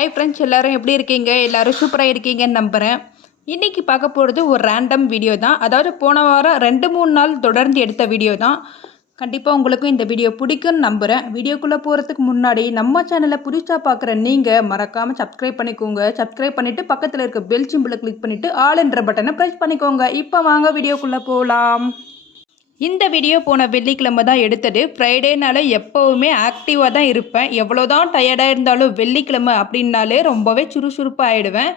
Hi friends, எல்லோரும் எப்படி இருக்கீங்க? எல்லோரும் சூப்பராக இருக்கீங்கன்னு நம்புகிறேன். இன்றைக்கி பார்க்க போகிறது ஒரு ரேண்டம் வீடியோ தான். அதாவது போன வாரம் 2-3 நாள் தொடர்ந்து எடுத்த வீடியோ தான். கண்டிப்பாக உங்களுக்கும் இந்த வீடியோ பிடிக்கும்னு நம்புகிறேன். வீடியோக்குள்ளே போகிறதுக்கு முன்னாடி நம்ம சேனலை புதுசாக பார்க்குற நீங்கள் மறக்காமல் சப்ஸ்கிரைப் பண்ணிக்கோங்க. சப்ஸ்கிரைப் பண்ணிவிட்டு பக்கத்தில் இருக்க பெல் சிம்பிளை கிளிக் பண்ணிவிட்டு ஆல் என்ற பட்டனை ப்ரெஸ் பண்ணிக்கோங்க. இப்போ வாங்க வீடியோக்குள்ளே போகலாம். இந்த வீடியோ போன வெள்ளிக்கிழமை தான் எடுத்தது. ஃப்ரைடேனால எப்போவுமே ஆக்டிவாக தான் இருப்பேன். எவ்வளோ தான் டயர்டாக இருந்தாலும் வெள்ளிக்கிழமை அப்படின்னாலே ரொம்பவே சுறுசுறுப்பாக ஆகிடுவேன்.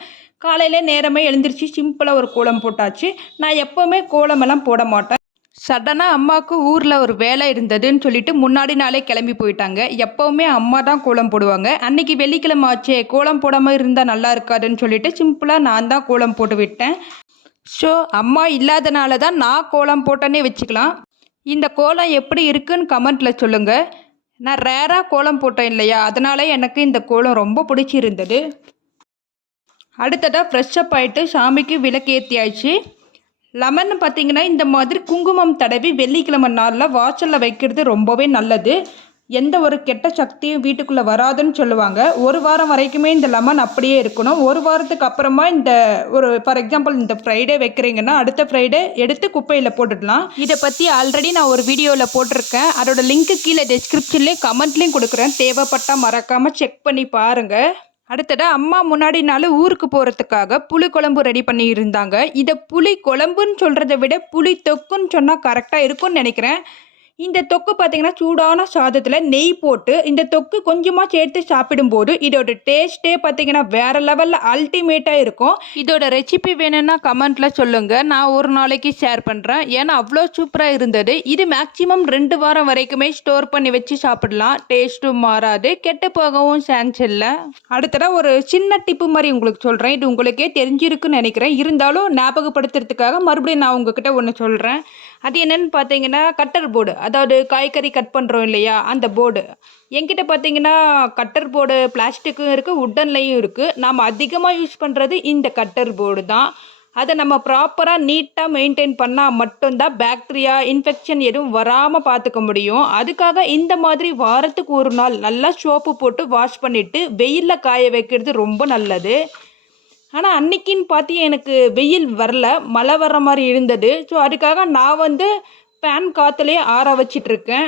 காலையில் நேரமே எழுந்திரிச்சு சிம்பிளாக ஒரு கோலம் போட்டாச்சு. நான் எப்போவுமே கோலமெல்லாம் போட மாட்டேன். சடனாக அம்மாவுக்கு ஊரில் ஒரு வேலை இருந்ததுன்னு சொல்லிட்டு முன்னாடி நாளே கிளம்பி போயிட்டாங்க. எப்போவுமே அம்மா தான் கோலம் போடுவாங்க. அன்றைக்கி வெள்ளிக்கிழமை ஆச்சே, கோலம் போடாமல் இருந்தால் நல்லா இருக்காதுன்னு சொல்லிட்டு சிம்பிளாக நான் தான் கோலம் போட்டு விட்டேன். ஸோ அம்மா இல்லாதனால தான் நான் கோலம் போட்டேன்னே வச்சுக்கலாம். இந்த கோலம் எப்படி இருக்குன்னு கமெண்ட்டில் சொல்லுங்கள். நான் ரேராக கோலம் போட்டேன் இல்லையா, அதனால் எனக்கு இந்த கோலம் ரொம்ப பிடிச்சிருந்தது. அடுத்ததாக ஃப்ரெஷ்ஷப் ஆகிட்டு சாமிக்கு விளக்கேற்றியாச்சு. லெமன் பார்த்திங்கன்னா இந்த மாதிரி குங்குமம் தடவி வெள்ளிக்கிழமை நாளில் வாசலில் வைக்கிறது ரொம்பவே நல்லது. எந்த ஒரு கெட்ட சக்தியும் வீட்டுக்குள்ளே வராதுன்னு சொல்லுவாங்க. ஒரு வாரம் வரைக்குமே இந்த லெமன் அப்படியே இருக்கணும். ஒரு வாரத்துக்கு அப்புறமா இந்த ஒரு ஃபார் எக்ஸாம்பிள் இந்த ஃப்ரைடே வைக்கிறீங்கன்னா அடுத்த ஃப்ரைடே எடுத்து குப்பையில் போட்டுடலாம். இதை பற்றி ஆல்ரெடி நான் ஒரு வீடியோவில் போட்டிருக்கேன். அதோட லிங்க்கு கீழே டிஸ்கிரிப்ஷன்லேயும் கமெண்ட்லேயும் கொடுக்குறேன். தேவைப்பட்டால் மறக்காமல் செக் பண்ணி பாருங்கள். அடுத்ததாக அம்மா முன்னாடி நாள் ஊருக்கு போகிறதுக்காக புளி குழம்பு ரெடி பண்ணி இருந்தாங்க. இதை புளி குழம்புன்னு சொல்கிறத விட புளி தொக்குன்னு சொன்னால் கரெக்டாக இருக்கும்னு நினைக்கிறேன். இந்த தொக்கு பார்த்திங்கன்னா சூடான சாதத்தில் நெய் போட்டு இந்த தொக்கு கொஞ்சமாக சேர்த்து சாப்பிடும்போது இதோட டேஸ்ட்டே பார்த்திங்கன்னா வேறு லெவலில் அல்டிமேட்டாக இருக்கும். இதோட ரெசிபி வேணும்னா கமெண்ட்டில் சொல்லுங்கள், நான் ஒரு நாளைக்கு ஷேர் பண்ணுறேன். ஏன்னா அவ்வளோ சூப்பராக இருந்தது. இது மேக்ஸிமம் 2 வாரம் வரைக்குமே ஸ்டோர் பண்ணி வச்சு சாப்பிடலாம். டேஸ்ட்டும் மாறாது, கெட்டு போகவும் சான்ஸ் இல்லை. அடுத்ததாக ஒரு சின்ன டிப்பு மாதிரி உங்களுக்கு சொல்கிறேன். இது உங்களுக்கே தெரிஞ்சிருக்குன்னு நினைக்கிறேன். இருந்தாலும் ஞாபகப்படுத்துறதுக்காக மறுபடியும் நான் உங்ககிட்ட ஒன்று சொல்கிறேன். அது என்னென்னு பார்த்தீங்கன்னா கட்டர் போர்டு, அதாவது காய்கறி கட் பண்ணுறோம் இல்லையா, அந்த போர்டு. என்கிட்ட பார்த்தீங்கன்னா கட்டர் போர்டு பிளாஸ்டிக்கும் இருக்குது, உட்டன்லேயும் இருக்குது. நாம் அதிகமாக யூஸ் பண்ணுறது இந்த கட்டர் போர்டு தான். அதை நம்ம ப்ராப்பராக நீட்டாக மெயின்டைன் பண்ணால் மட்டும்தான் பாக்டீரியா இன்ஃபெக்ஷன் எதுவும் வராமல் பார்த்துக்க முடியும். அதுக்காக இந்த மாதிரி வாரத்துக்கு ஒரு நாள் நல்லா சோப்பு போட்டு வாஷ் பண்ணிவிட்டு வெயிலில் காய வைக்கிறது ரொம்ப நல்லது. ஆனால் அன்றைக்கின்னு பார்த்து எனக்கு வெயில் வரல, மழை வர்ற மாதிரி இருந்தது. ஸோ அதுக்காக நான் ஃபேன் காற்றுலேயே ஆற வச்சிட்ருக்கேன்.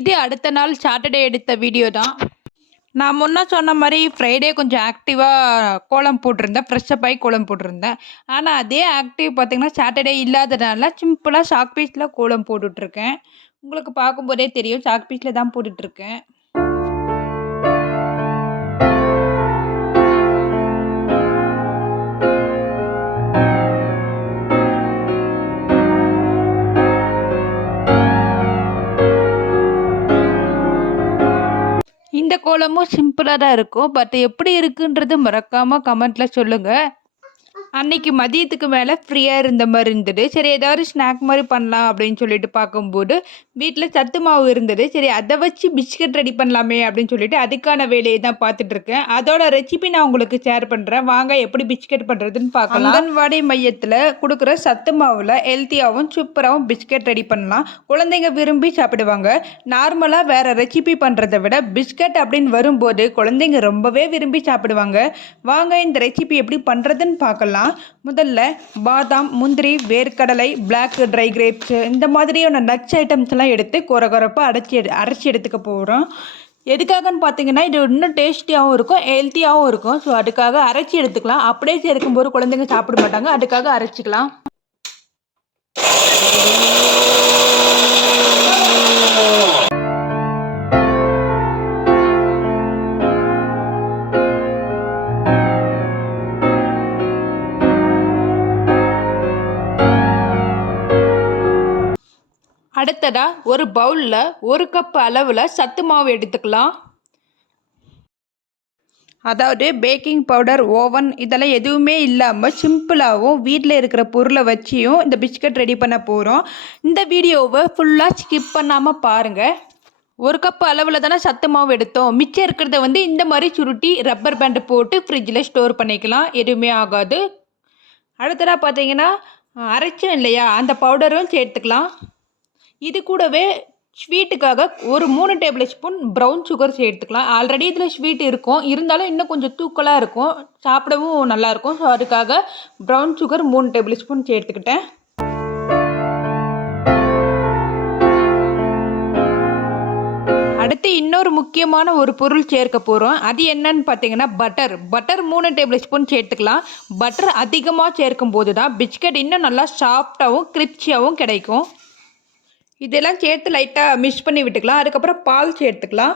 இது அடுத்த நாள் சாட்டர்டே எடுத்த வீடியோ தான். நான் முன்ன சொன்ன மாதிரி ஃப்ரைடே கொஞ்சம் ஆக்டிவாக கோலம் போட்டிருந்தேன், ஃப்ரெஷ்ஷப் ஆகி கோலம் போட்டிருந்தேன். ஆனால் அதே ஆக்டிவ் பார்த்திங்கன்னா சாட்டர்டே இல்லாததுனால சிம்பிளாக சாக் பீஸில் கோலம் போட்டுட்ருக்கேன். உங்களுக்கு பார்க்கும்போதே தெரியும், சாக் பீஸில் தான் போட்டுட்ருக்கேன். இந்த கோலமும் சிம்பிளாக தான் இருக்கும். பட் எப்படி இருக்குன்றது மறக்காமல் கமெண்ட்டில் சொல்லுங்கள். அன்றைக்கி மதியத்துக்கு மேலே ஃப்ரீயாக இருந்த மாதிரி இருந்தது. சரி ஏதாவது ஸ்நாக் மாதிரி பண்ணலாம் அப்படின்னு சொல்லிட்டு பார்க்கும்போது வீட்டில் சத்து மாவு இருந்தது. சரி அதை வச்சு பிஸ்கட் ரெடி பண்ணலாமே அப்படின்னு சொல்லிட்டு அதுக்கான வேலையை தான் பார்த்துட்ருக்கேன். அதோட ரெசிபி நான் உங்களுக்கு ஷேர் பண்ணுறேன். வாங்க எப்படி பிஸ்கட் பண்ணுறதுன்னு பார்க்கலாம். அங்கன்வாடி மையத்தில் கொடுக்குற சத்து மாவில் ஹெல்த்தியாகவும் சூப்பராகவும் பிஸ்கட் ரெடி பண்ணலாம். குழந்தைங்க விரும்பி சாப்பிடுவாங்க. நார்மலாக வேறு ரெசிபி பண்ணுறதை விட பிஸ்கட் அப்படின்னு வரும்போது குழந்தைங்க ரொம்பவே விரும்பி சாப்பிடுவாங்க. வாங்க இந்த ரெசிபி எப்படி பண்ணுறதுன்னு பார்க்கலாம். முதல்ல பாதாம், முந்திரி, வேர்க்கடலை, பிளாக் ட்ரை கிரேப்ஸ் இந்த மாதிரியான நட்ஸ் ஐட்டம்ஸ் எல்லாம் எடுத்து கொரகொரப்பாக அரைச்சி எடுத்துக்க போகிறோம். எதுக்காகன்னு பார்த்தீங்கன்னா இது இன்னும் டேஸ்டியாகவும் இருக்கும், ஹெல்த்தியாகவும் இருக்கும். ஸோ அதுக்காக அரைச்சி எடுத்துக்கலாம். அப்படியே சேர்க்கும்போது குழந்தைங்க சாப்பிட மாட்டாங்க, அதுக்காக அரைச்சிக்கலாம். அடுத்ததாக ஒரு பவுலில் 1 கப் அளவில் சத்து மாவு எடுத்துக்கலாம். அதாவது பேக்கிங் பவுடர், ஓவன் இதெல்லாம் எதுவுமே இல்லாமல் சிம்பிளாகவும் வீட்டில் இருக்கிற பொருளை வச்சியும் இந்த பிஸ்கட் ரெடி பண்ண போகிறோம். இந்த வீடியோவை ஃபுல்லாக ஸ்கிப் பண்ணாமல் பாருங்கள். 1 கப் அளவில் தானே சத்து மாவு எடுத்தோம். மிச்சம் இருக்கிறத இந்த மாதிரி சுருட்டி ரப்பர் பேண்டு போட்டு ஃப்ரிட்ஜில் ஸ்டோர் பண்ணிக்கலாம், எதுவுமே ஆகாது. அடுத்ததாக பார்த்தீங்கன்னா அரைச்சோம் இல்லையா, அந்த பவுடரும் சேர்த்துக்கலாம். இது கூடவே ஸ்வீட்டுக்காக ஒரு 3 டேபிள் ஸ்பூன் ப்ரௌன் சுகர் சேர்த்துக்கலாம். ஆல்ரெடி இதில் ஸ்வீட் இருக்கும், இருந்தாலும் இன்னும் கொஞ்சம் தூக்கலாக இருக்கும், சாப்பிடவும் நல்லாயிருக்கும். ஸோ அதுக்காக ப்ரௌன் சுகர் 3 டேபிள் ஸ்பூன் சேர்த்துக்கிட்டேன். அடுத்து இன்னொரு முக்கியமான ஒரு பொருள் சேர்க்க போகிறோம். அது என்னன்னு பார்த்தீங்கன்னா பட்டர் 3 டேபிள் ஸ்பூன் சேர்த்துக்கலாம். பட்டர் அதிகமாக சேர்க்கும் போது தான் பிஸ்கட் இன்னும் நல்லா சாஃப்டாகவும் கிரிப்சியாகவும் கிடைக்கும். இதெல்லாம் சேர்த்து லைட்டாக மிக்ஸ் பண்ணி விட்டுக்கலாம். அதுக்கப்புறம் பால் சேர்த்துக்கலாம்.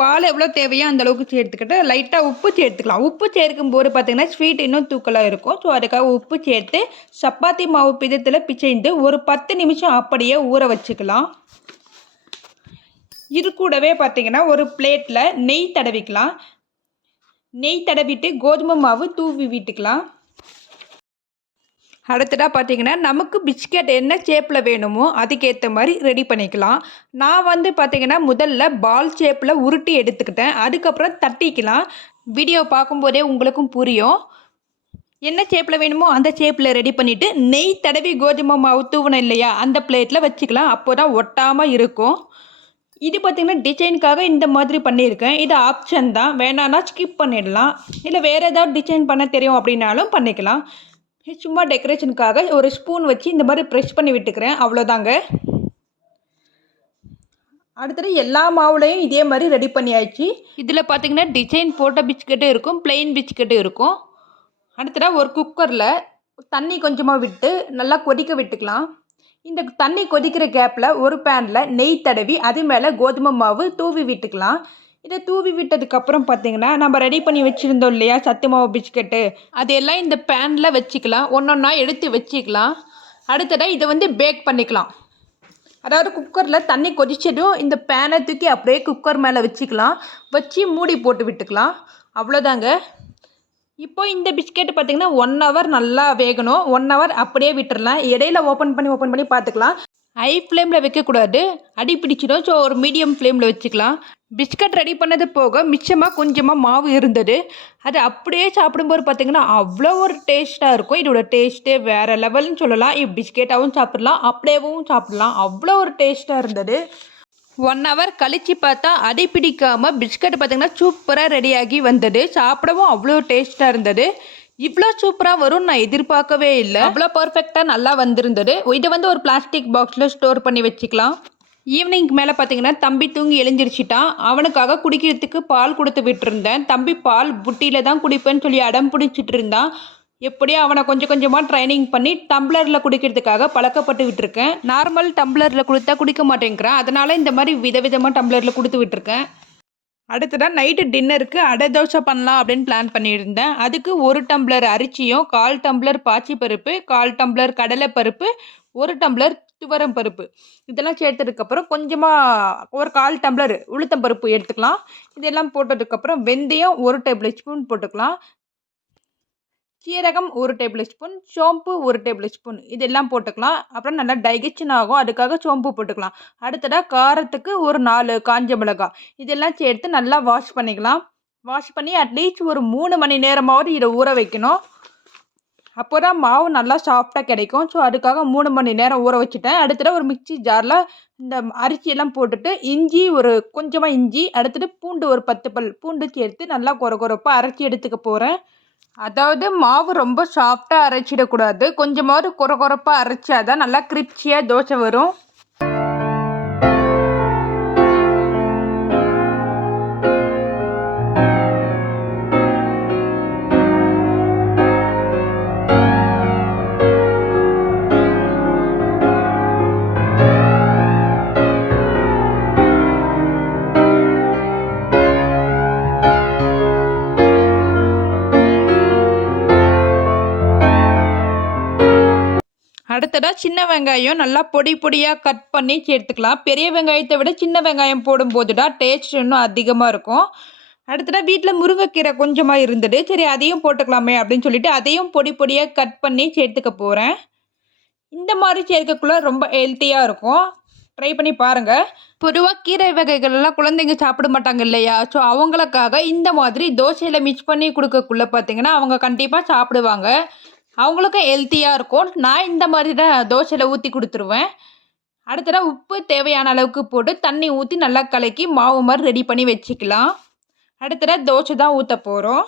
பால் எவ்வளோ தேவையோ அந்தளவுக்கு சேர்த்துக்கிட்டு லைட்டாக உப்பு சேர்த்துக்கலாம். உப்பு சேர்க்கும் போது பார்த்திங்கன்னா ஸ்வீட் இன்னும் தூக்கலாக இருக்கும். ஸோ அதுக்காக உப்பு சேர்த்து சப்பாத்தி மாவு பிதத்தில் பிசைந்து ஒரு 10 நிமிஷம் அப்படியே ஊற வச்சுக்கலாம். இது கூடவே பார்த்திங்கன்னா ஒரு பிளேட்டில் நெய் தடவிக்கலாம். நெய் தடவிட்டு கோதுமை மாவு தூவி விட்டுக்கலாம். அடுத்ததாக பார்த்திங்கன்னா நமக்கு பிஸ்கட் என்ன ஷேப்பில் வேணுமோ அதுக்கேற்ற மாதிரி ரெடி பண்ணிக்கலாம். நான் பார்த்திங்கன்னா முதல்ல பால் ஷேப்பில் உருட்டி எடுத்துக்கிட்டேன். அதுக்கப்புறம் தட்டிக்கலாம். வீடியோ பார்க்கும்போதே உங்களுக்கும் புரியும். என்ன ஷேப்பில் வேணுமோ அந்த ஷேப்பில் ரெடி பண்ணிவிட்டு நெய் தடவி கோதுமை மாவு தூவணும் இல்லையா, அந்த பிளேட்டில் வச்சுக்கலாம். அப்போ தான் ஒட்டாமல் இருக்கும். இது பார்த்திங்கன்னா டிசைனுக்காக இந்த மாதிரி பண்ணியிருக்கேன். இது ஆப்ஷன் தான், வேணான்னா ஸ்கிப் பண்ணிடலாம். இல்லை வேறு ஏதாவது டிசைன் பண்ண தெரியும் அப்படின்னாலும் பண்ணிக்கலாம். சும்மா டெக்கரேஷனுக்காக ஒரு ஸ்பூன் வச்சு இந்த மாதிரி ப்ரெஷ் பண்ணி விட்டுக்கிறேன், அவ்வளோதாங்க. அடுத்தது எல்லா மாவுலையும் இதே மாதிரி ரெடி பண்ணியாச்சு. இதில் பார்த்திங்கன்னா டிசைன் போட்ட பிஸ்கட்டும் இருக்கும், பிளெயின் பிஸ்கட்டும் இருக்கும். அடுத்ததாக ஒரு குக்கரில் தண்ணி கொஞ்சமாக விட்டு நல்லா கொதிக்க விட்டுக்கலாம். இந்த தண்ணி கொதிக்கிற கேப்பில் ஒரு பேனில் நெய் தடவி அது மேலே கோதுமை மாவு தூவி விட்டுக்கலாம். இதை தூவி விட்டதுக்கப்புறம் பார்த்திங்கன்னா நம்ம ரெடி பண்ணி வச்சுருந்தோம் இல்லையா சத்து மாவு பிஸ்கட்டு, அதையெல்லாம் இந்த பேனில் வச்சுக்கலாம். ஒன்றொன்னா எடுத்து வச்சுக்கலாம். அடுத்ததாக இதை பேக் பண்ணிக்கலாம். அதாவது குக்கரில் தண்ணி கொதிச்சதும் இந்த பேனை தூக்கி அப்படியே குக்கர் மேலே வச்சுக்கலாம். வச்சு மூடி போட்டு விட்டுக்கலாம். அவ்வளோதாங்க. இப்போ இந்த பிஸ்கெட் பார்த்திங்கன்னா 1 ஹவர் நல்லா வேகணும். 1 ஹவர் அப்படியே விட்டுறலாம். இடையில ஓப்பன் பண்ணி பார்த்துக்கலாம். ஹை ஃப்ளேமில் வைக்கக்கூடாது, அடி பிடிச்சிடும். ஸோ ஒரு மீடியம் ஃப்ளேமில் வச்சுக்கலாம். பிஸ்கட் ரெடி பண்ணது போக மிச்சமாக கொஞ்சமாக மாவு இருந்தது. அது அப்படியே சாப்பிடும்போது பார்த்திங்கன்னா அவ்வளோ ஒரு டேஸ்ட்டாக இருக்கும். இதோட டேஸ்ட்டே வேறு லெவல்னு சொல்லலாம். பிஸ்கெட்டாகவும் சாப்பிட்லாம், அப்படியேவும் சாப்பிட்லாம். அவ்வளோ ஒரு டேஸ்ட்டாக இருந்தது. 1 ஹவர் கழித்து பார்த்தா அடி பிடிக்காமல் பிஸ்கட் பார்த்திங்கன்னா சூப்பராக ரெடியாகி வந்தது. சாப்பிடவும் அவ்வளோ டேஸ்ட்டாக இருந்தது. இவ்வளோ சூப்பராக வரும்னு நான் எதிர்பார்க்கவே இல்லை. அவ்வளோ பர்ஃபெக்டாக நல்லா வந்திருந்தது. இதை ஒரு பிளாஸ்டிக் பாக்ஸில் ஸ்டோர் பண்ணி வச்சுக்கலாம். ஈவினிங்க்கு மேலே பார்த்திங்கன்னா தம்பி தூங்கி எழுந்திரிச்சிட்டான். அவனுக்காக குடிக்கிறதுக்கு பால் கொடுத்து விட்டுருந்தேன். தம்பி பால் புட்டியில் தான் குடிப்பேன்னு சொல்லி அடம் பிடிச்சிட்டு இருந்தான். எப்படியோ அவனை கொஞ்சம் கொஞ்சமாக ட்ரைனிங் பண்ணி டம்ளரில் குடிக்கிறதுக்காக பழக்கப்பட்டு விட்டுருக்கேன். நார்மல் டம்ளரில் கொடுத்தா குடிக்க மாட்டேங்கிறான். அதனால் இந்த மாதிரி விதவிதமாக டம்ளரில் கொடுத்து விட்டுருக்கேன். அடுத்ததான் நைட்டு டின்னருக்கு அடை தோசை பண்ணலாம் அப்படின்னு பிளான் பண்ணியிருந்தேன். அதுக்கு 1 டம்ளர் அரிசியும் 1/4 டம்ளர் பாசிப்பருப்பு, 1/4 டம்ளர் கடலைப்பருப்பு, 1 டம்ளர் துவரம் பருப்பு இதெல்லாம் சேர்த்ததுக்கப்புறம் கொஞ்சமாக ஒரு 1/4 டம்ளர் உளுத்தம்பருப்பு எடுத்துக்கலாம். இதெல்லாம் போட்டதுக்கப்புறம் வெந்தயம் 1 டேபிள் ஸ்பூன் போட்டுக்கலாம். சீரகம் 1 டேபிள் ஸ்பூன், சோம்பு 1 டேபிள் ஸ்பூன் இதெல்லாம் போட்டுக்கலாம். அப்புறம் நல்லா டைஜஷன் ஆகும், அதுக்காக சோம்பு போட்டுக்கலாம். அடுத்ததாக காரத்துக்கு ஒரு 4 காஞ்ச மிளகாய் இதெல்லாம் சேர்த்து நல்லா வாஷ் பண்ணிக்கலாம். வாஷ் பண்ணி அட்லீஸ்ட் ஒரு 3 மணி நேரமாவது இதை ஊற வைக்கணும். அப்போ தான் மாவு நல்லா சாஃப்டாக கிடைக்கும். ஸோ அதுக்காக 3 மணி நேரம் ஊற வச்சுட்டேன். அடுத்ததாக ஒரு மிக்சி ஜாரில் இந்த அரிசியெல்லாம் போட்டுட்டு இஞ்சி கொஞ்சமாக இஞ்சி, அடுத்தது பூண்டு ஒரு 10 பல் பூண்டு சேர்த்து நல்லா கொரப்பாக அரைச்சி எடுத்துக்க போகிறேன். அதாவது மாவு ரொம்ப சாஃப்டாக அரைச்சிடக்கூடாது, கொஞ்சமாவது கொரப்பாக அரைச்சா தான் நல்லா கிரிப்சியாக தோசை வரும். அடுத்ததாக சின்ன வெங்காயம் நல்லா பொடியாக கட் பண்ணி சேர்த்துக்கலாம். பெரிய வெங்காயத்தை விட சின்ன வெங்காயம் போடும்போது தான் டேஸ்ட் இன்னும் அதிகமாக இருக்கும். அடுத்ததாக வீட்டில் முருங்கைக்கீரை கொஞ்சமாக இருந்தது, சரி அதையும் போட்டுக்கலாமே அப்படின்னு சொல்லிட்டு அதையும் பொடியாக கட் பண்ணி சேர்த்துக்க போகிறேன். இந்த மாதிரி சேர்க்கக்குள்ள ரொம்ப ஹெல்த்தியாக இருக்கும், ட்ரை பண்ணி பாருங்கள். பொதுவாக கீரை வகைகள்லாம் குழந்தைங்க சாப்பிட மாட்டாங்க இல்லையா, ஸோ அவங்களுக்காக இந்த மாதிரி தோசையில் மிக்ஸ் பண்ணி கொடுக்கக்குள்ள பார்த்திங்கன்னா அவங்க கண்டிப்பாக சாப்பிடுவாங்க, அவங்களுக்கும் ஹெல்த்தியாக இருக்கும். நான் இந்த மாதிரி தான் தோசையில் ஊற்றி கொடுத்துருவேன். அடுத்ததாக உப்பு தேவையான அளவுக்கு போட்டு தண்ணி ஊற்றி நல்லா கலக்கி மாவு மாதிரி ரெடி பண்ணி வச்சுக்கலாம். அடுத்ததாக தோசை தான் ஊற்ற போகிறோம்.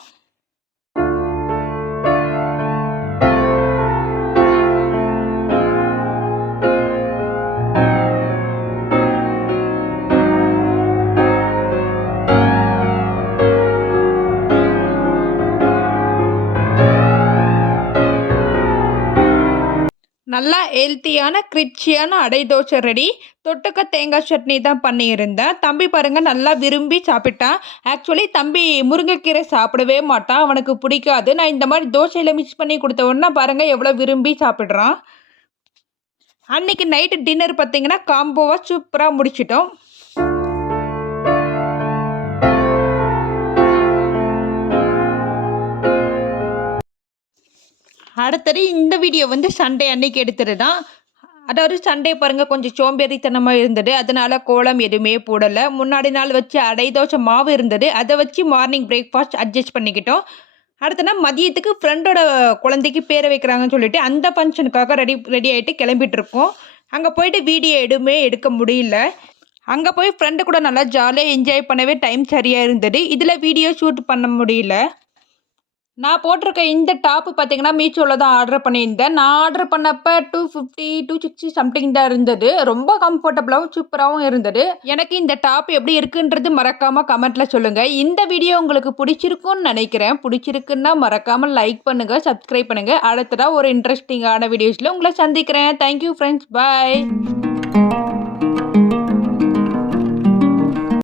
நல்லா ஹெல்த்தியான கிரிப்சியான அடை தோசை ரெடி. தொட்டுக்க தேங்காய் சட்னி தான் பண்ணியிருந்தேன். தம்பி பாருங்கள் நல்லா விரும்பி சாப்பிட்டான். ஆக்சுவலி தம்பி முருங்கைக்கீரை சாப்பிடவே மாட்டான், அவனுக்கு பிடிக்காது. நான் இந்த மாதிரி தோசையில் மிக்ஸ் பண்ணி கொடுத்த உடனே பாருங்கள் எவ்வளோ விரும்பி சாப்பிட்றான். அன்றைக்கி நைட்டு டின்னர் பார்த்திங்கன்னா காம்போவாக சூப்பராக முடிச்சிட்டோம். அடுத்தது இந்த வீடியோ சண்டே அன்னைக்கு எடுத்துட்டு தான். அதாவது சண்டே பாருங்கள் கொஞ்சம் சோம்பேறித்தனமாக இருந்தது, அதனால் கோலம் எதுவுமே போடலை. முன்னாடி நாள் வச்சு அடை தோசை மாவு இருந்தது, அதை வச்சு மார்னிங் பிரேக்ஃபாஸ்ட் அட்ஜஸ்ட் பண்ணிக்கிட்டோம். அடுத்த நாள் மதியத்துக்கு ஃப்ரெண்டோட குழந்தைக்கு பேரை வைக்கிறாங்கன்னு சொல்லிட்டு அந்த ஃபங்க்ஷனுக்காக ரெடி ஆகிட்டு கிளம்பிட்டு இருக்கோம். அங்கே போயிட்டு வீடியோ எதுவுமே எடுக்க முடியல. அங்கே போய் ஃப்ரெண்டு கூட நல்லா ஜாலியாக என்ஜாய் பண்ணவே டைம் சரியாக இருந்தது. இதில் வீடியோ ஷூட் பண்ண முடியல. நான் போட்டிருக்க இந்த டாப்பு பார்த்தீங்கன்னா மீஷோவில் தான் ஆர்டர் பண்ணியிருந்தேன். நான் ஆர்டர் பண்ணப்போ 250 260 சம்திங் தான் இருந்தது. ரொம்ப கம்ஃபர்டபுளாகவும் சூப்பராகவும் இருந்தது. எனக்கு இந்த டாப் எப்படி இருக்குன்றது மறக்காமல் கமெண்ட்டில் சொல்லுங்கள். இந்த வீடியோ உங்களுக்கு பிடிச்சிருக்குன்னு நினைக்கிறேன். பிடிச்சிருக்குன்னா மறக்காமல் லைக் பண்ணுங்கள், சப்ஸ்கிரைப் பண்ணுங்கள். அடுத்ததாக ஒரு இன்ட்ரெஸ்டிங்கான வீடியோஸில் உங்களை சந்திக்கிறேன். தேங்க்யூ ஃப்ரெண்ட்ஸ், பாய்.